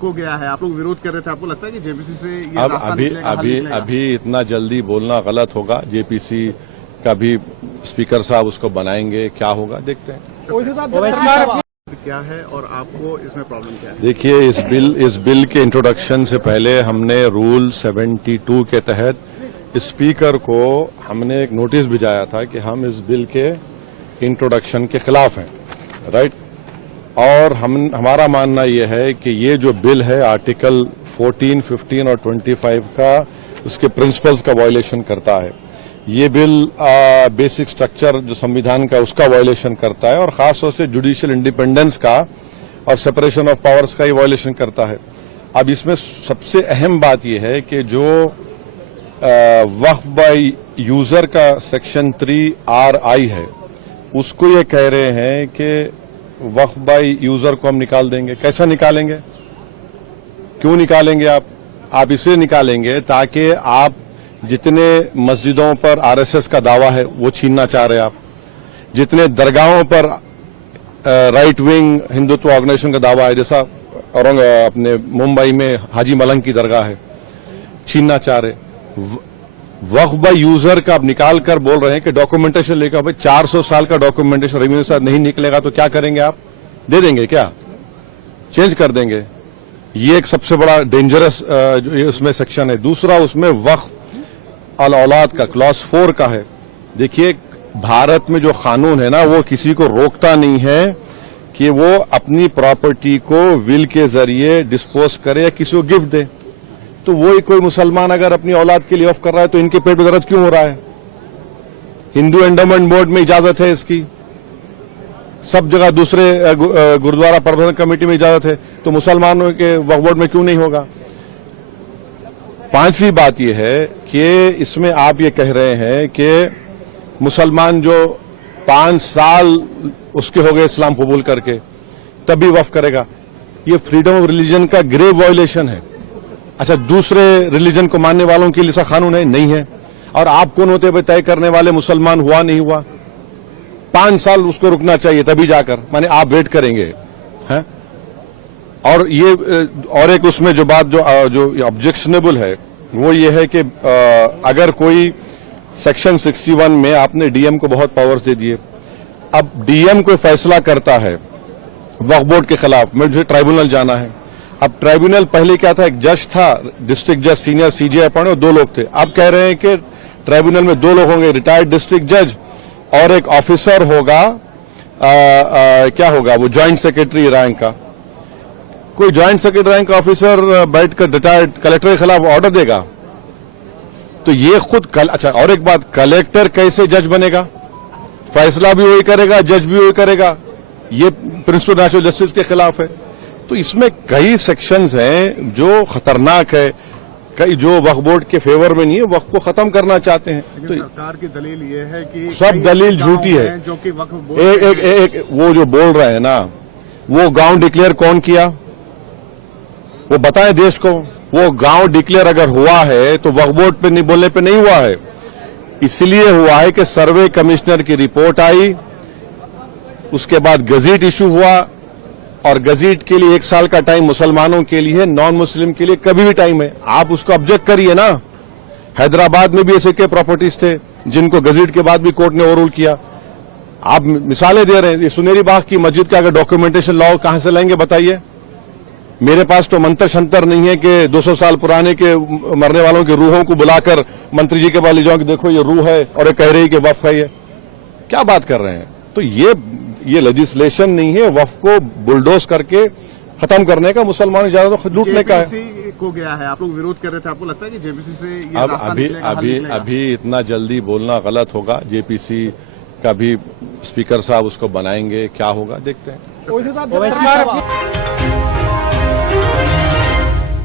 को गया है, आप लोग विरोध कर रहे थे, आपको लगता है कि जेपीसी से ये रास्ता निकलेगा, हल निकलेगा? अभी इतना जल्दी बोलना गलत होगा। जेपीसी का भी स्पीकर साहब उसको बनाएंगे, क्या होगा देखते हैं। क्या है और आपको इसमें प्रॉब्लम क्या है? देखिए, इस बिल के इंट्रोडक्शन से पहले हमने रूल 72 के तहत स्पीकर को हमने एक नोटिस भिजाया था कि हम इस बिल के इंट्रोडक्शन के खिलाफ हैं, राइट। और हमारा मानना यह है कि ये जो बिल है आर्टिकल 14, 15 और 25 का उसके प्रिंसिपल्स का वायलेशन करता है। ये बिल बेसिक स्ट्रक्चर जो संविधान का उसका वायलेशन करता है और खासतौर से जुडिशियल इंडिपेंडेंस का और सेपरेशन ऑफ पावर्स का ही वायलेशन करता है। अब इसमें सबसे अहम बात यह है कि जो वक्फ बाय यूजर का सेक्शन 3RI है, उसको ये कह रहे हैं कि वक्फ बाय यूजर को हम निकाल देंगे। कैसा निकालेंगे, क्यों निकालेंगे? आप इसलिए निकालेंगे ताकि आप जितने मस्जिदों पर आरएसएस का दावा है वो छीनना चाह रहे हैं आप, जितने दरगाहों पर राइट विंग हिंदुत्व ऑर्गेनाइजेशन का दावा है, जैसा अपने मुंबई में हाजी मलंग की दरगाह है, छीनना चाह रहे। वक्फ बाय यूजर का आप निकाल कर बोल रहे हैं कि डॉक्यूमेंटेशन लेकर, भाई 400 साल का डॉक्यूमेंटेशन रेवेन्यू साथ नहीं निकलेगा तो क्या करेंगे आप? दे देंगे क्या? चेंज कर देंगे? ये एक सबसे बड़ा डेंजरस जो उसमें सेक्शन है। दूसरा, उसमें वक्फ अल औलाद का क्लॉज 4 का है। देखिए, भारत में जो कानून है ना, वो किसी को रोकता नहीं है कि वो अपनी प्रॉपर्टी को विल के जरिए डिस्पोज करे या किसी को गिफ्ट दे। तो वही कोई मुसलमान अगर अपनी औलाद के लिए वक्फ कर रहा है तो इनके पेट में दर्द क्यों हो रहा है? हिंदू एंडोमेंट बोर्ड में इजाजत है इसकी, सब जगह दूसरे गुरुद्वारा प्रबंधन कमेटी में इजाजत है, तो मुसलमानों के वक्फ बोर्ड में क्यों नहीं होगा? पांचवी बात यह है कि इसमें आप ये कह रहे हैं कि मुसलमान जो 5 साल उसके हो गए इस्लाम कबूल करके तभी वक्फ करेगा, ये फ्रीडम ऑफ रिलीजन का ग्रेव वायलेशन है। अच्छा, दूसरे रिलीजन को मानने वालों के लिए ऐसा कानून है? नहीं है। और आप कौन होते हैं तय करने वाले मुसलमान हुआ नहीं हुआ? 5 साल उसको रुकना चाहिए तभी जाकर, माने आप वेट करेंगे हैं? और ये और एक उसमें जो बात जो ऑब्जेक्शनेबल है वो ये है कि अगर कोई सेक्शन 61 में आपने डीएम को बहुत पावर्स दे दिए, अब डीएम कोई फैसला करता है वक्फ बोर्ड के खिलाफ, मुझे ट्राइब्यूनल जाना है। अब ट्राइब्यूनल पहले क्या था, एक जज था, डिस्ट्रिक्ट जज, सीनियर सीजीआई अपॉइंट, 2 लोग थे। अब कह रहे हैं कि ट्राइब्यूनल में 2 लोग होंगे, रिटायर्ड डिस्ट्रिक्ट जज और एक ऑफिसर होगा, क्या होगा वो, ज्वाइंट सेक्रेटरी रैंक का। कोई ज्वाइंट सेक्रेटरी रैंक का ऑफिसर बैठकर रिटायर्ड कलेक्टर के खिलाफ ऑर्डर देगा? तो ये खुद अच्छा, और एक बात, कलेक्टर कैसे जज बनेगा? फैसला भी वही करेगा, जज भी वही करेगा, ये प्रिंसिपल नेचुरल जस्टिस के खिलाफ है। तो इसमें कई सेक्शंस हैं जो खतरनाक है, कई जो वक्फ बोर्ड के फेवर में नहीं है, वक्फ को खत्म करना चाहते हैं। तो सरकार की दलील ये है कि सब दलील झूठी है जो कि वक्फ बोर्ड एक वो जो बोल रहे हैं ना, वो गांव डिक्लेयर कौन किया, वो बताएं देश को। वो गांव डिक्लेयर अगर हुआ है तो वक्फ बोर्ड पे नहीं बोलने पे नहीं हुआ है, इसलिए हुआ है कि सर्वे कमिश्नर की रिपोर्ट आई, उसके बाद गजीट इशू हुआ, और गजीट के लिए 1 साल का टाइम मुसलमानों के लिए, नॉन मुस्लिम के लिए कभी भी टाइम है। आप उसको ऑब्जेक्ट करिए ना। हैदराबाद में भी ऐसे के प्रॉपर्टीज थे जिनको गजीट के बाद भी कोर्ट ने ओवररूल किया। आप मिसालें दे रहे हैं। ये सुनेरी बाग की मस्जिद का अगर डॉक्यूमेंटेशन लाओ, कहां से लाएंगे बताइए? मेरे पास तो मंत्र शंतर नहीं है कि 200 साल पुराने के मरने वालों की रूहों को बुलाकर मंत्री जी के पास ले जाऊं कि देखो ये रूह है और ये कह रही है कि वक्फ है। ये क्या बात कर रहे हैं? तो ये लेजिस्लेशन नहीं है, वक्फ को बुलडोज करके खत्म करने का, मुसलमान इजाजत लूटने का है। को गया है, आप लोग विरोध कर रहे थे, आपको लगता है कि जेपीसी से ये रास्ता निकलेगा, हल निकलेगा? अभी इतना जल्दी बोलना गलत होगा। जेपीसी का भी स्पीकर साहब उसको बनाएंगे, क्या होगा देखते हैं।